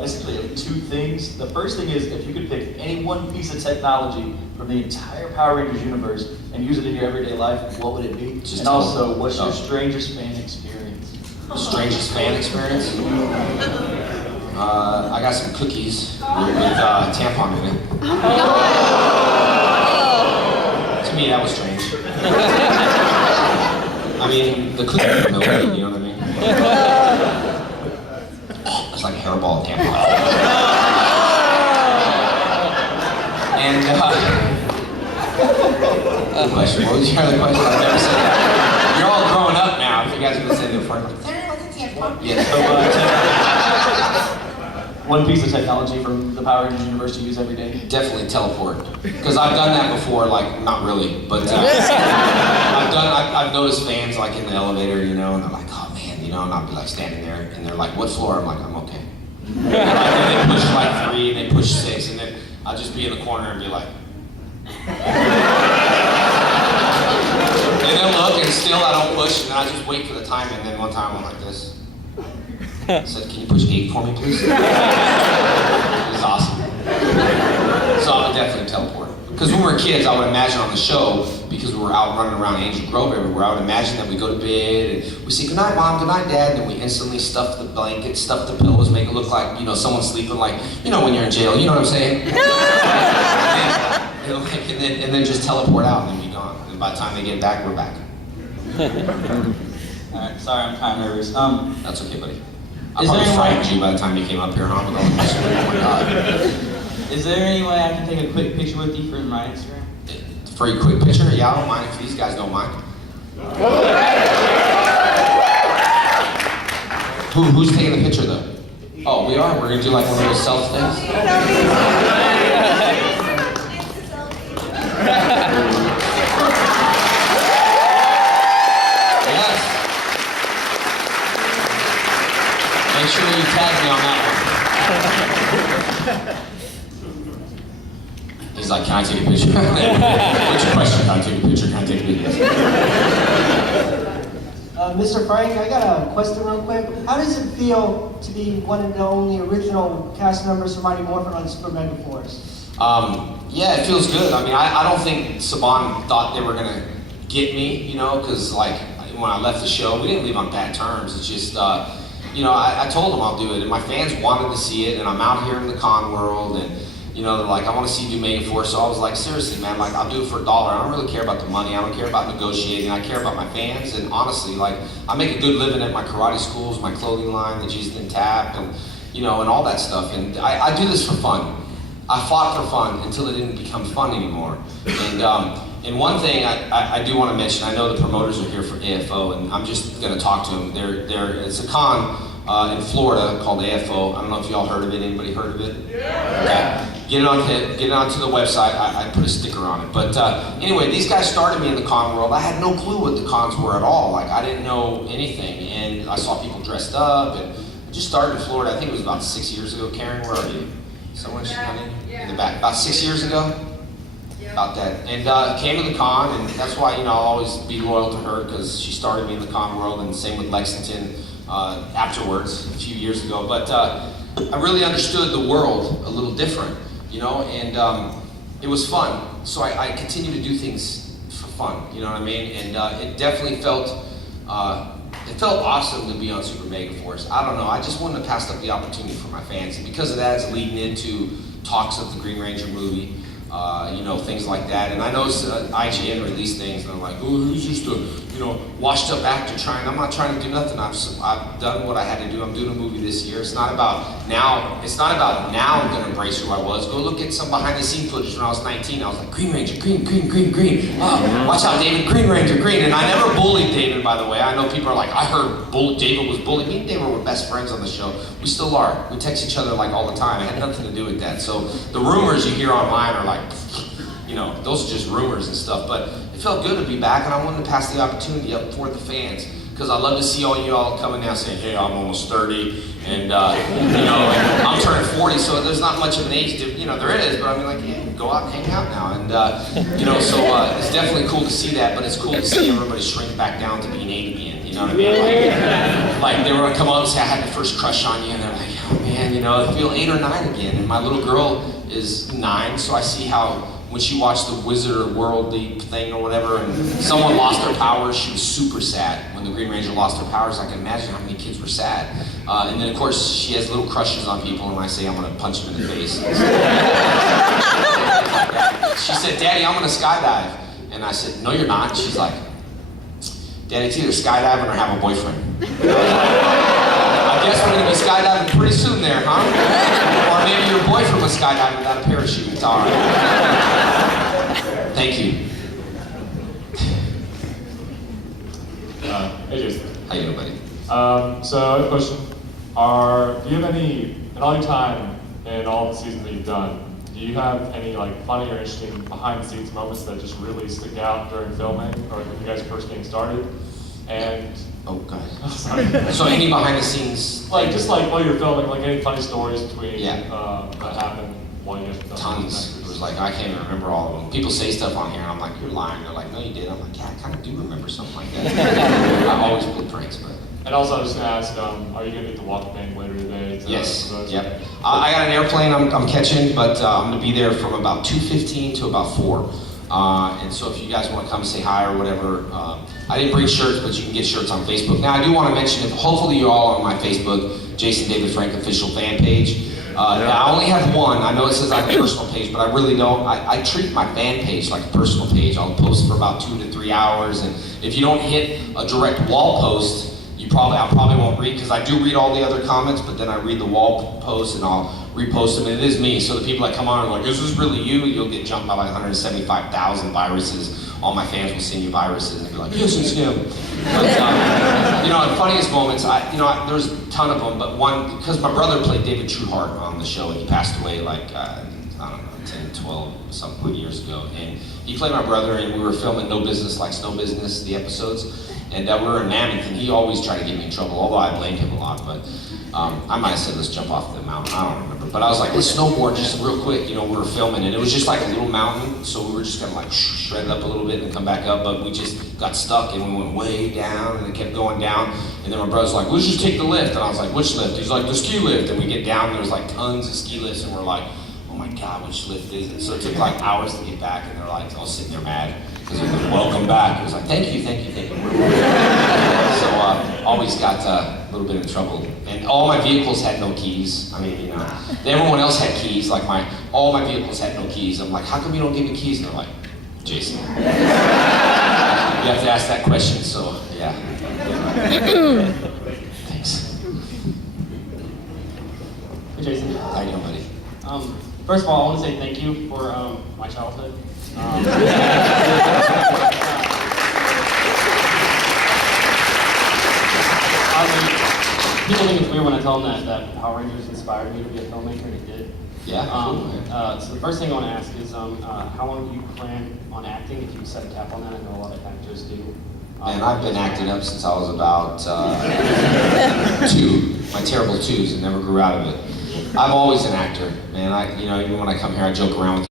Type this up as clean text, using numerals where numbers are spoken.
Basically, two things. The first thing is, if you could pick any one piece of technology from the entire Power Rangers universe and use it in your everyday life, what would it be? And also, what's your strangest fan experience? Strangest fan experience? I got some cookies with tampon in it. To me, that was strange. I mean, the cookies were milky, you know what I mean? It's like a hairball tampon. And, question. What was your other question? I've never said that. You're all growing up now. If you guys would have said it before, like, yeah. One piece of technology from the Power Rangers universe you use every day? Definitely teleport. Because I've done that before, like, not really, but I've noticed fans like in the elevator, you know, and they're like, oh man, you know, and I'll be like standing there, and they're like, what floor? I'm like, I'm okay. And they push like 3, and they push 6, and then I'll just be in the corner and be like, and they'll look, and still I don't push, and then I just wait for the time, and then one time I'm like this. I said, can you push 8 for me, please? It was awesome. So I would definitely teleport. Because when we were kids, I would imagine on the show, because we were out running around Angel Grove everywhere, I would imagine that we go to bed, and we say, good night, Mom, good night, Dad, and then we instantly stuff the blanket, stuff the pillows, make it look like, you know, someone's sleeping, like, you know, when you're in jail, you know what I'm saying? and then just teleport out and then be gone. And by the time they get back, we're back. Alright, sorry, I'm kind of nervous. That's okay, buddy. I probably frightened you by the time you came up here, huh? With all the questions. Oh my God. Is there any way I can take a quick picture with you for my Instagram? For a quick picture? Yeah, I don't mind if these guys don't mind. Who's taking the picture though? Oh, we are? We're gonna do like one of those self things? Yes. Make sure you tag me on that one. He's like, can I take a picture? What's your question? Can I take a picture? Can I take a picture? Mr. Frank, I got a question real quick. How does it feel to be one of the only original cast members from Mighty Morphin on Super Mega Force? Yeah, it feels good. I mean, I don't think Saban thought they were gonna get me, you know, because like when I left the show, we didn't leave on bad terms. It's just, you know, I told them I'll do it, and my fans wanted to see it, and I'm out here in the con world, and you know, they're like, I want to see you do Mega Force. So I was like, seriously, man, like, I'll do it for $1. I don't really care about the money. I don't care about negotiating. I care about my fans. And honestly, like, I make a good living at my karate schools, my clothing line, the Jesus and Tap, and, you know, and all that stuff. And I do this for fun. I fought for fun until it didn't become fun anymore. And one thing I do want to mention, I know the promoters are here for AFO, and I'm just going to talk to them. It's a con in Florida called AFO. I don't know if y'all heard of it. Anybody heard of it? Yeah. Okay. Get it onto the website. I put a sticker on it. But anyway, these guys started me in the con world. I had no clue what the cons were at all. Like, I didn't know anything. And I saw people dressed up. And I just started in Florida. I think it was about 6 years ago. Karen, where are you? Someone in the back. About 6 years ago? About that. And came to the con. And that's why, you know, I'll always be loyal to her, because she started me in the con world. And same with Lexington afterwards, a few years ago. But I really understood the world a little different. You know, and it was fun. So I continue to do things for fun, you know what I mean? And it definitely felt awesome to be on Super Mega Force. I don't know, I just wouldn't have passed up the opportunity for my fans. And because of that, it's leading into talks of the Green Ranger movie, you know, things like that. And I noticed IGN released things, and I'm like, oh, who's just a, you know, washed up actor trying? I'm not trying to do nothing. I've done what I had to do. I'm doing a movie this year. It's not about now. It's not about now I'm gonna embrace who I was. Go look at some behind the scene footage when I was 19. I was like, Green Ranger, green. Watch out, David, Green Ranger, green. And I never bullied David, by the way. I know people are like, I heard David was bullied. Me and David were best friends on the show. We still are. We text each other like all the time. It had nothing to do with that. So the rumors you hear online are like, you know, those are just rumors and stuff, but it felt good to be back, and I wanted to pass the opportunity up for the fans, because I love to see all y'all coming down saying, hey, I'm almost 30, and you know, and I'm turning 40, so there's not much of an age difference, you know, there is, but I mean, like, yeah, go out and hang out now, and you know, so it's definitely cool to see that, but it's cool to see everybody shrink back down to being 8 again, you know what I mean? Like they were gonna come up and say, I had the first crush on you, and they're like, oh man, you know, I feel 8 or 9 again. And my little girl is 9, so I see how when she watched the Wizard World League thing or whatever, and someone lost their powers, she was super sad. When the Green Ranger lost their powers, I can imagine how many kids were sad. And then of course, she has little crushes on people, and I say I'm gonna punch them in the face. She said, Daddy, I'm gonna skydive. And I said, no, you're not. She's like, Daddy, it's either skydiving or have a boyfriend. I guess we're gonna be skydiving pretty soon there, huh? Or maybe your boyfriend was skydiving without a parachute. It's all right. Thank you. Hey Jason. How you doing, buddy? So I have a question. Do you have any, in all your time in all the seasons that you've done, do you have any like funny or interesting behind the scenes moments that just really stick out during filming or when you guys are first getting started? And Oh, go ahead. sorry. So any behind the scenes? Like just like while you're filming, like any funny stories between Yeah. that happened while you guys were filming? Tons. It was like, I can't even remember all of them. People say stuff on here, and I'm like, you're lying. They're like, no, you did. I'm like, yeah, I kind of do remember something like that. I always pull pranks, but. And also I was gonna ask, are you gonna get to walk the bank later today? Yes, yep. I got an airplane I'm catching, but I'm gonna be there from about 2:15 to about 4. And so if you guys wanna come say hi or whatever, I didn't bring shirts, but you can get shirts on Facebook. Now I do wanna mention, if hopefully you're all on my Facebook, Jason David Frank official fan page. I only have one. I know it says I have a personal page, but I really don't. I treat my fan page like a personal page. I'll post for about 2 to 3 hours, and if you don't hit a direct wall post, I probably won't read, because I do read all the other comments, but then I read the wall posts and I'll repost them, and it is me. So the people that come on are like, is this really you? You'll get jumped by like 175,000 viruses. All my fans will send you viruses and be like, yes, it's him. But, you know, the funniest moments, there's a ton of them, but one, because my brother played David Trueheart on the show, and he passed away like, I don't know, 10, 12, something years ago. And he played my brother, and we were filming No Business Like Snow Business, the episodes. And we were in Mammoth, and he always tried to get me in trouble, although I blamed him a lot. But I might have said, let's jump off the mountain. I don't remember. But I was like, let's snowboard just real quick. You know, we were filming, and it was just like a little mountain. So we were just gonna like shred it up a little bit and come back up. But we just got stuck, and we went way down, and it kept going down. And then my brother's like, let's just take the lift. And I was like, which lift? He's like, the ski lift. And we get down, and there's like tons of ski lifts, and we're like, oh my God, which lift is it? So it took like hours to get back, and they're like, all sitting there mad. Because it was welcome back. It was like, thank you, thank you, thank you. So always got a little bit of trouble. And all my vehicles had no keys. I mean, you know, everyone else had keys. Like all my vehicles had no keys. I'm like, how come you don't give me keys? And they're like, Jason. You have to ask that question, so yeah. Thanks. Hey Jason. How you doing, buddy? First of all, I want to say thank you for my childhood. People think it's weird when I tell them that Power Rangers inspired me to be a filmmaker, and it did. Yeah. So the first thing I want to ask is, how long do you plan on acting? If you set a cap on that, I know a lot of actors do. Man, I've been acting up since I was about 2, my terrible 2s, and never grew out of it. I'm always an actor, man. Even when I come here, I joke around with